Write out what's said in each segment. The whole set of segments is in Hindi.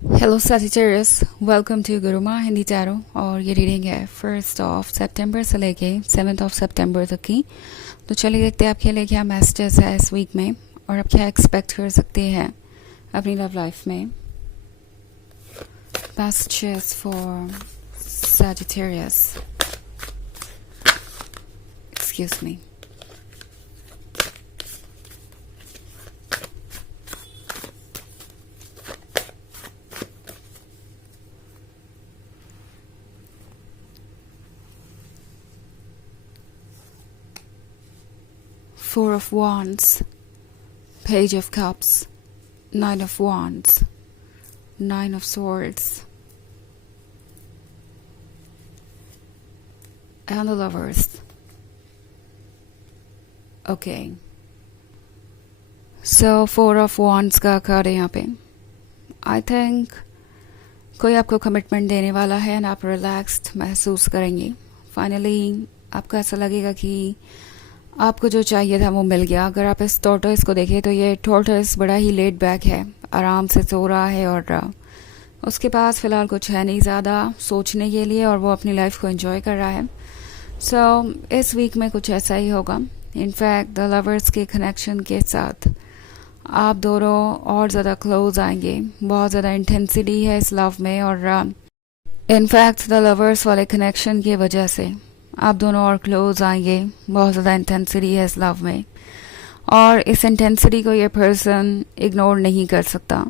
Hello Sagittarius, welcome to Guruma Hindi tarot. और ये रीडिंग है 1 सितंबर से लेके 7 सितंबर तक की। तो चलिए देखते हैं आपके लिए क्या मैसेजेस है इस वीक में और आप क्या एक्सपेक्ट कर सकते हैं अपनी लव लाइफ में। Messages for Sagittarius, excuse me. Four of Wands, Page of Cups, Nine of Wands, Nine of Swords, and the Lovers. Okay. So Four of Wands का कार्ड है यहाँ पे। I think कोई आपको कमिटमेंट देने वाला है एंड आप रिलैक्स्ड महसूस करेंगे। फाइनली आपको ऐसा लगेगा कि आपको जो चाहिए था वो मिल गया। अगर आप इस टॉर्टोइस को देखें तो ये टॉर्टोइस बड़ा ही लेट बैक है, आराम से सो रहा है और उसके पास फ़िलहाल कुछ है नहीं ज़्यादा सोचने के लिए और वो अपनी लाइफ को एंजॉय कर रहा है। सो इस वीक में कुछ ऐसा ही होगा। इनफैक्ट द लवर्स के कनेक्शन के साथ आप दोनों और ज़्यादा क्लोज आएंगे। बहुत ज़्यादा इंटेंसिटी है इस लव में और इनफैक्ट द लवर्स वाले कनेक्शन की वजह से आप दोनों और क्लोज आएंगे। बहुत ज़्यादा इंटेंसिटी है इस लव में और इस इंटेंसिटी को ये पर्सन इग्नोर नहीं कर सकता।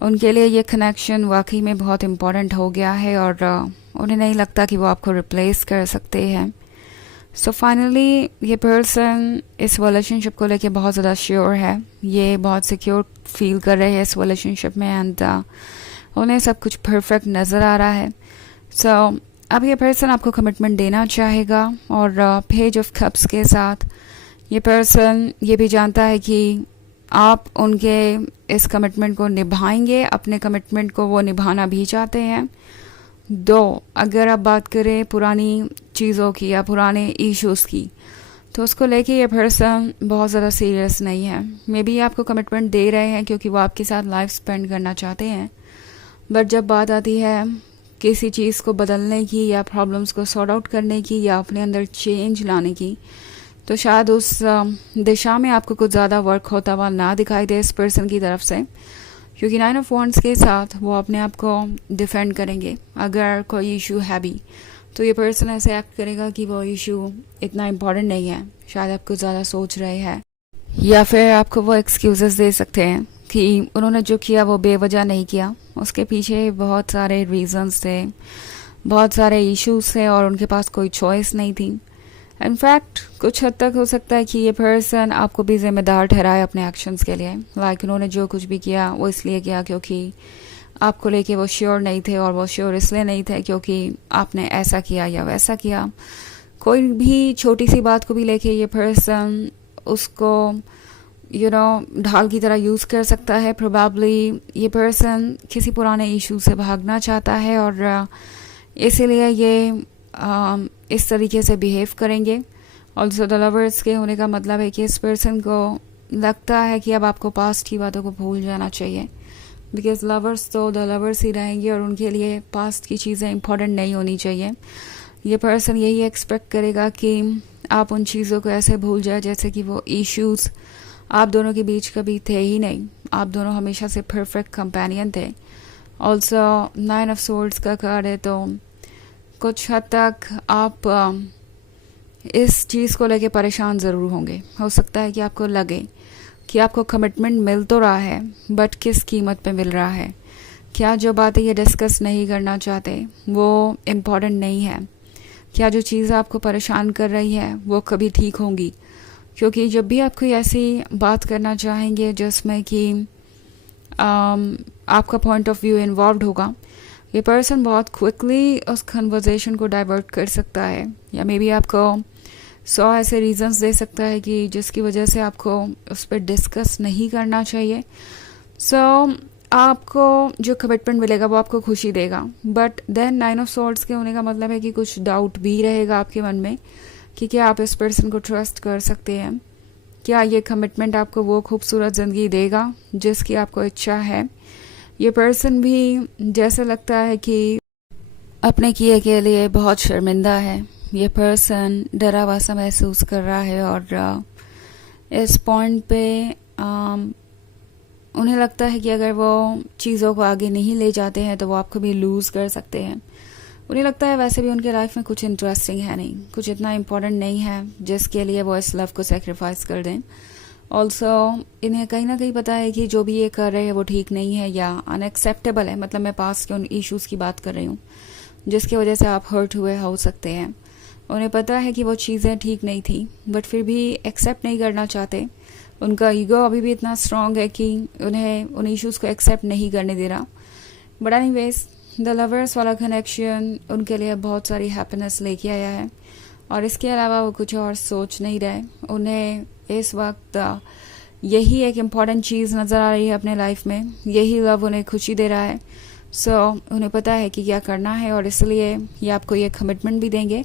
उनके लिए ये कनेक्शन वाकई में बहुत इम्पोर्टेंट हो गया है और उन्हें नहीं लगता कि वो आपको रिप्लेस कर सकते हैं। सो फाइनली ये पर्सन इस रिलेशनशिप को लेके बहुत ज़्यादा श्योर है। ये बहुत सिक्योर फील कर रहे हैं इस रिलेशनशिप में एंड उन्हें सब कुछ परफेक्ट नज़र आ रहा है। सो अब ये पर्सन आपको कमिटमेंट देना चाहेगा और पेज ऑफ कप्स के साथ ये पर्सन ये भी जानता है कि आप उनके इस कमिटमेंट को निभाएंगे। अपने कमिटमेंट को वो निभाना भी चाहते हैं। अगर आप बात करें पुरानी चीज़ों की या पुराने इश्यूज़ की तो उसको लेके ये पर्सन बहुत ज़्यादा सीरियस नहीं है। मे बी आपको कमिटमेंट दे रहे हैं क्योंकि वो आपके साथ लाइफ स्पेंड करना चाहते हैं, बट जब बात आती है किसी चीज़ को बदलने की या प्रॉब्लम्स को सॉर्ट आउट करने की या अपने अंदर चेंज लाने की, तो शायद उस दिशा में आपको कुछ ज़्यादा वर्क होता हुआ ना दिखाई दे इस पर्सन की तरफ से, क्योंकि 9 ऑफ वॉन्ड्स के साथ वो अपने आप को डिफेंड करेंगे। अगर कोई इशू है भी तो ये पर्सन ऐसे एक्ट करेगा कि वो इशू इतना इम्पोर्टेंट नहीं है, शायद आपको ज़्यादा सोच रहे हैं, या फिर आपको वो एक्सक्यूजेस दे सकते हैं कि उन्होंने जो किया वो बेवजह नहीं किया। उसके पीछे बहुत सारे रीजंस थे, बहुत सारे इश्यूज थे और उनके पास कोई चॉइस नहीं थी। इनफैक्ट कुछ हद तक हो सकता है कि ये पर्सन आपको भी जिम्मेदार ठहराए अपने एक्शंस के लिए। लाइक उन्होंने जो कुछ भी किया वो इसलिए किया क्योंकि आपको लेके वो श्योर नहीं थे, और वो श्योर इसलिए नहीं थे क्योंकि आपने ऐसा किया या वैसा किया। कोई भी छोटी सी बात को भी लेके ये पर्सन उसको ढाल की तरह यूज़ कर सकता है। प्रोबेबली ये पर्सन किसी पुराने इशू से भागना चाहता है और इसीलिए ये इस तरीके से बिहेव करेंगे। ऑल्सो द लवर्स के होने का मतलब है कि इस पर्सन को लगता है कि अब आपको पास्ट की बातों को भूल जाना चाहिए, बिकॉज लवर्स तो द लवर्स ही रहेंगे और उनके लिए पास्ट की चीज़ें इंपॉर्टेंट नहीं होनी चाहिए। ये पर्सन यही एक्सपेक्ट करेगा कि आप उन चीज़ों को ऐसे भूल जाए जैसे कि वो इश्यूज़ आप दोनों के बीच कभी थे ही नहीं। आप दोनों हमेशा से परफेक्ट कंपेनियन थे। ऑल्सो 9 ऑफ सोर्ड्स का कार्ड है, तो कुछ हद तक आप इस चीज़ को लेके परेशान ज़रूर होंगे। हो सकता है कि आपको लगे कि आपको कमिटमेंट मिल तो रहा है, बट किस कीमत पे मिल रहा है। क्या जो बातें ये डिस्कस नहीं करना चाहते वो इम्पॉर्टेंट नहीं है? क्या जो चीज़ आपको परेशान कर रही है वो कभी ठीक होंगी? क्योंकि जब भी आप कोई ऐसी बात करना चाहेंगे जिसमें कि आपका पॉइंट ऑफ व्यू इन्वॉल्व होगा, ये पर्सन बहुत क्विकली उस कन्वर्जेशन को डाइवर्ट कर सकता है, या मे बी आपको 100 ऐसे रीजंस दे सकता है कि जिसकी वजह से आपको उस पर डिस्कस नहीं करना चाहिए। आपको जो कमिटमेंट मिलेगा वो आपको खुशी देगा, बट देन 9 ऑफ सॉर्ड्स के होने का मतलब है कि कुछ डाउट भी रहेगा आपके मन में कि क्या आप इस पर्सन को ट्रस्ट कर सकते हैं। क्या ये कमिटमेंट आपको वो खूबसूरत ज़िंदगी देगा जिसकी आपको इच्छा है? ये पर्सन भी जैसे लगता है कि अपने किए के लिए बहुत शर्मिंदा है। ये पर्सन डरा हुआ सा महसूस कर रहा है और इस पॉइंट पे उन्हें लगता है कि अगर वो चीज़ों को आगे नहीं ले जाते हैं तो वो आपको भी लूज़ कर सकते हैं। उन्हें लगता है वैसे भी उनके लाइफ में कुछ इंटरेस्टिंग है नहीं, कुछ इतना इम्पोर्टेंट नहीं है जिसके लिए वो इस लव को सेक्रीफाइस कर दें। ऑल्सो इन्हें कहीं ना कहीं पता है कि जो भी ये कर रहे हैं वो ठीक नहीं है या अनएक्सेप्टेबल है। मतलब मैं पास्ट के उन इश्यूज़ की बात कर रही हूँ जिसकी वजह से आप हर्ट हुए हो सकते हैं। उन्हें पता है कि वो चीज़ें ठीक नहीं थी बट फिर भी एक्सेप्ट नहीं करना चाहते। उनका ईगो अभी भी इतना स्ट्रांग है कि उन्हें उन इश्यूज़ को एक्सेप्ट नहीं करने दे रहा। बट एनीवेज द लवर्स वाला कनेक्शन उनके लिए बहुत सारी हैप्पीनेस लेके आया है और इसके अलावा वो कुछ और सोच नहीं रहे। उन्हें इस वक्त यही एक इम्पॉर्टेंट चीज़ नज़र आ रही है अपने लाइफ में, यही लव उन्हें खुशी दे रहा है। सो उन्हें पता है कि क्या करना है और इसलिए ये आपको ये कमिटमेंट भी देंगे।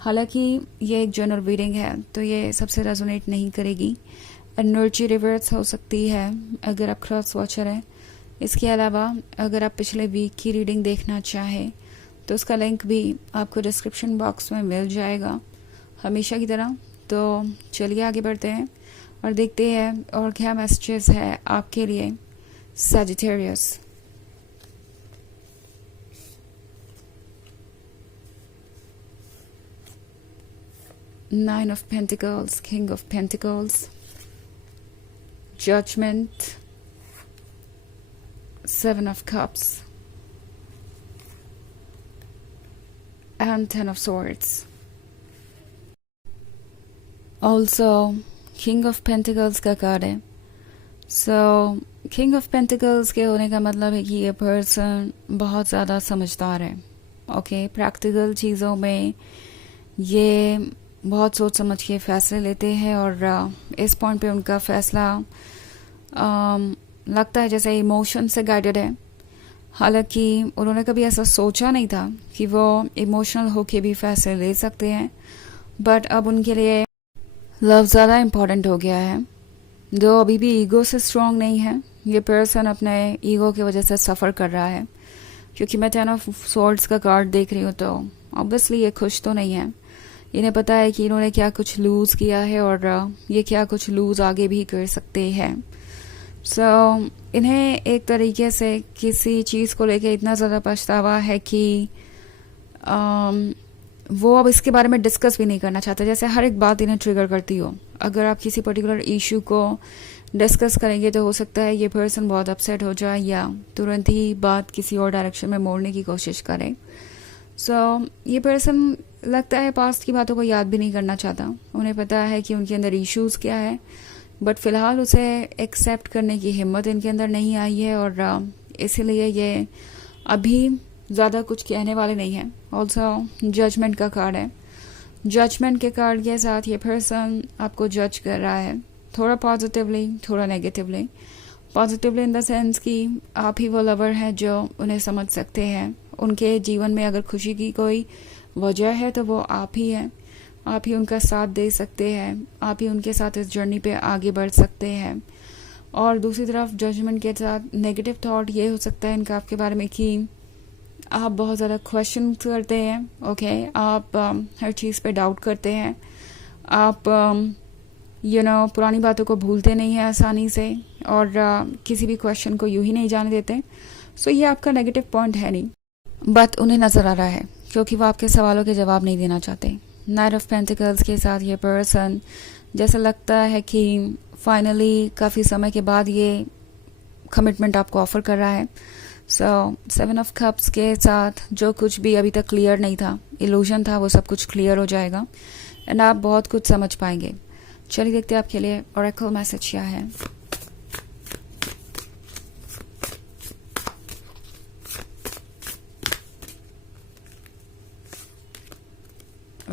हालांकि ये एक जनरल रीडिंग है तो ये सबसे रेजोनेट नहीं करेगी, एनर्जी रिवर्स हो सकती है अगर आप क्रॉस वॉचर हैं। इसके अलावा अगर आप पिछले वीक की रीडिंग देखना चाहें तो उसका लिंक भी आपको डिस्क्रिप्शन बॉक्स में मिल जाएगा हमेशा की तरह। तो चलिए आगे बढ़ते हैं और देखते हैं और क्या मैसेजेस है आपके लिए Sagittarius. Nine of Pentacles, King of Pentacles, Judgment, Seven of Cups, and Ten of Swords. Also, King of Pentacles का कार्ड है। So, King of Pentacles के होने का मतलब है कि ये पर्सन बहुत ज़्यादा समझदार है। ओके, प्रैक्टिकल चीज़ों में ये बहुत सोच समझ के फैसले लेते हैं और इस पॉइंट पे उनका फैसला लगता है जैसे इमोशन से गाइडेड है। हालांकि उन्होंने कभी ऐसा सोचा नहीं था कि वो इमोशनल होके भी फैसले ले सकते हैं, बट अब उनके लिए लव ज़्यादा इम्पोर्टेंट हो गया है। जो अभी भी ईगो से स्ट्रांग नहीं है, ये पर्सन अपने ईगो की वजह से सफ़र कर रहा है। क्योंकि मैं टेन ऑफ स्वॉर्ड्स का कार्ड देख रही हूँ तो ऑब्वियसली ये खुश तो नहीं है। इन्हें पता है कि इन्होंने क्या कुछ लूज़ किया है और ये क्या कुछ लूज़ आगे भी कर सकते हैं। सो इन्हें एक तरीके से किसी चीज़ को लेके इतना ज़्यादा पछतावा है कि वो अब इसके बारे में डिस्कस भी नहीं करना चाहते। जैसे हर एक बात इन्हें ट्रिगर करती हो। अगर आप किसी पर्टिकुलर इशू को डिस्कस करेंगे तो हो सकता है ये पर्सन बहुत अपसेट हो जाए या तुरंत ही बात किसी और डायरेक्शन में मोड़ने की कोशिश करे। सो ये पर्सन लगता है पास्ट की बातों को याद भी नहीं करना चाहता। उन्हें पता है कि उनके अंदर इश्यूज़ क्या है, बट फिलहाल उसे एक्सेप्ट करने की हिम्मत इनके अंदर नहीं आई है और इसीलिए ये अभी ज़्यादा कुछ कहने वाले नहीं हैं। ऑल्सो जजमेंट का कार्ड है। जजमेंट के कार्ड के साथ ये पर्सन आपको जज कर रहा है, थोड़ा पॉजिटिवली थोड़ा negatively. Positively in the sense कि आप ही वो लवर हैं जो उन्हें समझ सकते हैं। उनके जीवन में अगर खुशी की कोई वजह है तो वो आप ही हैं। आप ही उनका साथ दे सकते हैं, आप ही उनके साथ इस जर्नी पे आगे बढ़ सकते हैं। और दूसरी तरफ जजमेंट के साथ नेगेटिव थॉट ये हो सकता है इनका आपके बारे में कि आप बहुत ज़्यादा क्वेश्चन करते हैं। ओके, आप हर चीज़ पे डाउट करते हैं। आप पुरानी बातों को भूलते नहीं हैं आसानी से और किसी भी क्वेश्चन को यूं ही नहीं जाने देते। सो ये आपका नेगेटिव पॉइंट है नहीं, बट उन्हें नज़र आ रहा है क्योंकि वो आपके सवालों के जवाब नहीं देना चाहते। नाइट ऑफ पेंटिकल्स के साथ ये पर्सन जैसा लगता है कि फाइनली काफ़ी समय के बाद ये कमिटमेंट आपको ऑफर कर रहा है। सो सेवन ऑफ कप्स के साथ जो कुछ भी अभी तक क्लियर नहीं था, इल्यूजन था, वो सब कुछ क्लियर हो जाएगा एंड आप बहुत कुछ समझ पाएंगे। चलिए देखते हैं आपके लिए ओरेकल मैसेज क्या है।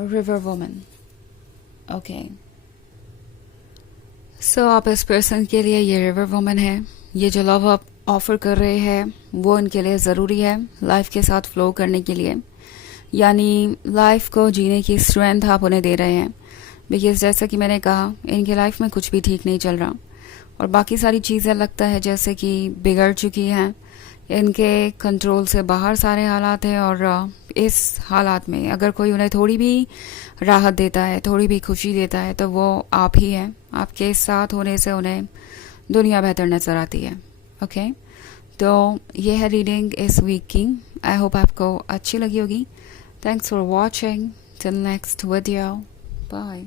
River woman. ओके, सो आप इस पर्सन के लिए ये रिवर वुमन है। ये जो लव आप ऑफर कर रहे हैं वो इनके लिए ज़रूरी है लाइफ के साथ फ्लो करने के लिए, यानी लाइफ को जीने की स्ट्रेंथ आप उन्हें दे रहे हैं। बिकॉज जैसा कि मैंने कहा इनके लाइफ में कुछ भी ठीक नहीं चल रहा और बाकी सारी चीज़ें लगता है जैसे कि बिगड़ चुकी हैं इनके कंट्रोल से बाहर सारे हालात हैं, और इस हालात में अगर कोई उन्हें थोड़ी भी राहत देता है, थोड़ी भी खुशी देता है, तो वो आप ही हैं। आपके साथ होने से उन्हें दुनिया बेहतर नज़र आती है। ओके, तो ये है रीडिंग इस वीक की। आई होप आपको अच्छी लगी होगी। Thanks for watching. Till next video, bye.